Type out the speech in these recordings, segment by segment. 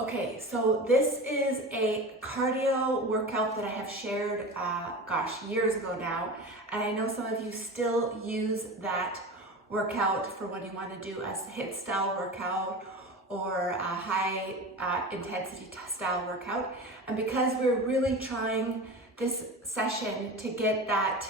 Okay, so this is a cardio workout that I have shared, years ago now. And I know some of you still use that workout for when you want to do a HIIT style workout or a high intensity style workout. And because we're really trying this session to get that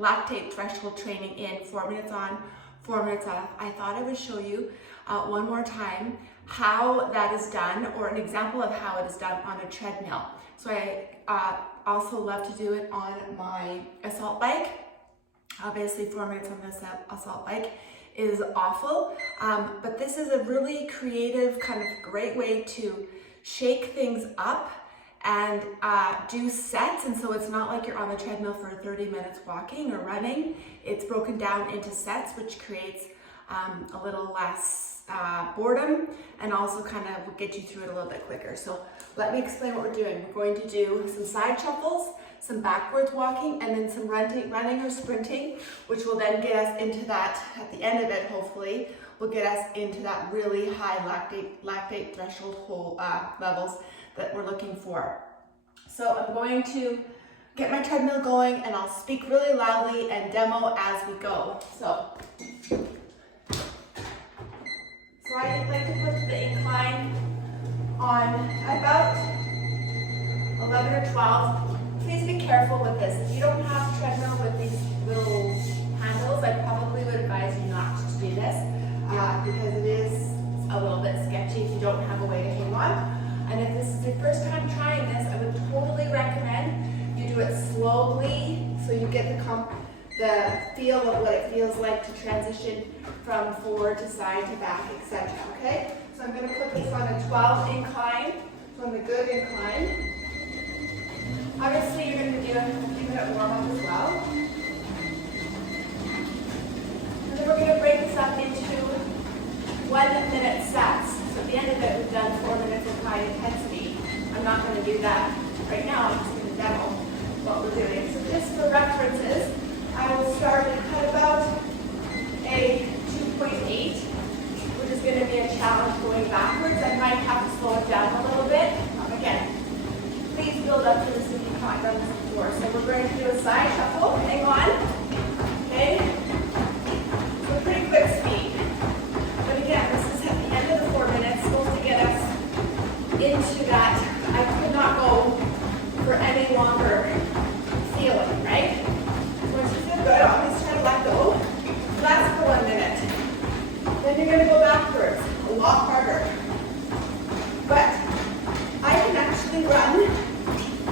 lactate threshold training in, 4 minutes on, 4 minutes off, I thought I would show you one more time how that is done, or an example of how it is done on a treadmill. So I also love to do it on my assault bike. Obviously 4 minutes on this assault bike is awful, but this is a really creative, kind of great way to shake things up and do sets. And so it's not like you're on the treadmill for 30 minutes walking or running. It's broken down into sets, which creates a little less boredom and also kind of will get you through it a little bit quicker. So let me explain what we're doing. We're going to do some side shuffles, some backwards walking, and then some running or sprinting, which will then get us into that, at the end of it, hopefully, will get us into that really high lactate threshold levels that we're looking for. So I'm going to get my treadmill going and I'll speak really loudly and demo as we go. So I like to put the incline on about 11 or 12. Please be careful with this. If you don't have a treadmill with these little handles, I probably would advise you not to do this because it is a little bit sketchy if you don't have a way to hang on. And if this is your first time trying this, I would totally recommend you do it slowly so you get the feel of what it feels like to transition from forward to side to back, etc. Okay? So I'm going to put this on a 12 incline, so on the good incline. Obviously, you're going to do a few minute warm up as well. And then we're going to break this up into 1 minute sets. So at the end of it, we've done 4 minutes of high intensity. I'm not going to do that right now. I'm just going to demo what we're doing. So just for references, I will start at about a 2.8, which is going to be a challenge going backwards. I might have to slow it down a little bit. Again, please build up to this if you haven't done this before. So we're going to do a side shuffle. Hang on. Okay? So pretty quick speed. But again, this is at the end of the 4 minutes, supposed to get us into that. I could not go for any longer feeling, right? Once you feel good, always try to let go. That's for 1 minute. Then you're going to go backwards, a lot harder. But I can actually run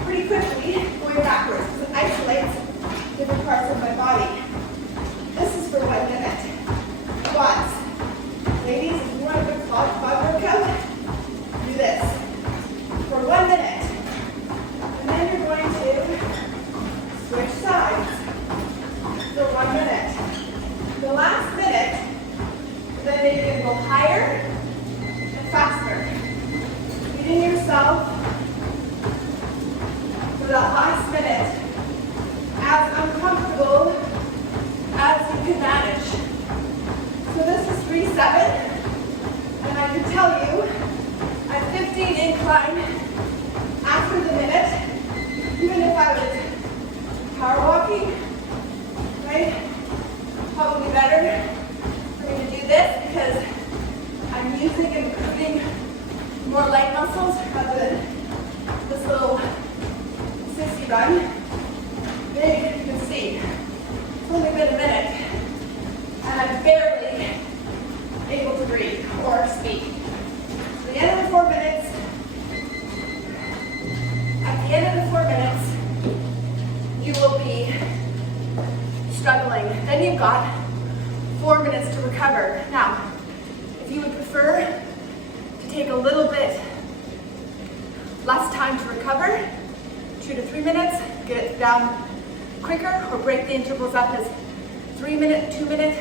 pretty quickly going backwards because it isolates different parts of my body. This is for 1 minute. Quads. Ladies, if you want a good quad workout, do this for 1 minute. And then you're going to switch sides for 1 minute. The last minute, then maybe you can go higher and faster. Leading yourself for that last minute as uncomfortable as you can manage. So this is 3-7, and I can tell you at 15 incline after the minute, even if I was power walking, right? Probably better for me to do this because I'm using and recruiting more leg muscles rather than this little sissy run. There you can see, it's only been a minute and I'm barely able to breathe or speak. So the end of the 4 minutes, at the end of the 4 minutes, you will be struggling. Then you've got 4 minutes to recover. Now, if you would prefer to take a little bit less time to recover, 2 to 3 minutes, get it down quicker, or break the intervals up as 3 minute, 2 minute,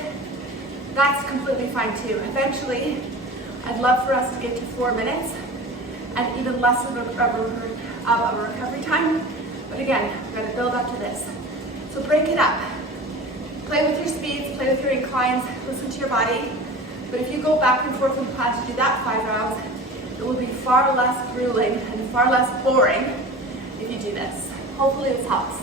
that's completely fine too. Eventually, I'd love for us to get to 4 minutes and even less of a recovery time. But again, we're going to build up to this. So break it up. Play with your speeds, play with your inclines, listen to your body. But if you go back and forth and plan to do that 5 rounds, it will be far less grueling and far less boring if you do this. Hopefully this helps.